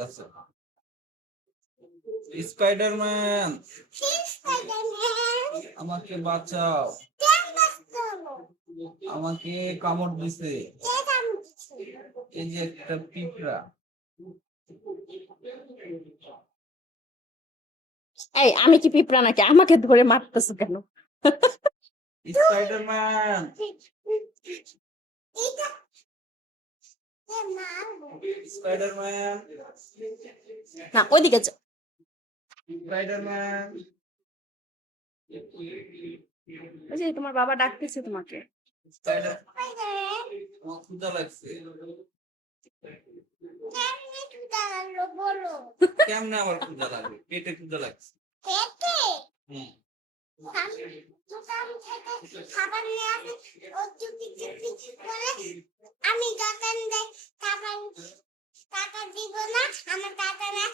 আছে স্পাইডারম্যান আমাকে বাঁচাও আমাকে কামড় দিছে এই যে একটা পিঁপড়া এই আমি কি পিঁপড়া নাকি আমাকে ধরে মারতেছো কেন? স্পাইডারম্যান স্পাইডারম্যান না ওইদিকে যাও। স্পাইডারম্যান ওই যে তোমার বাবা ডাকতেছে তোমাকে। স্পাইডার আমার ক্ষুধা লাগছে কেমনে আবার ক্ষুধা লাগবে পেটে ক্ষুধা লাগছে হুম আমি দোকান টাকা দিব না আমার টাকা না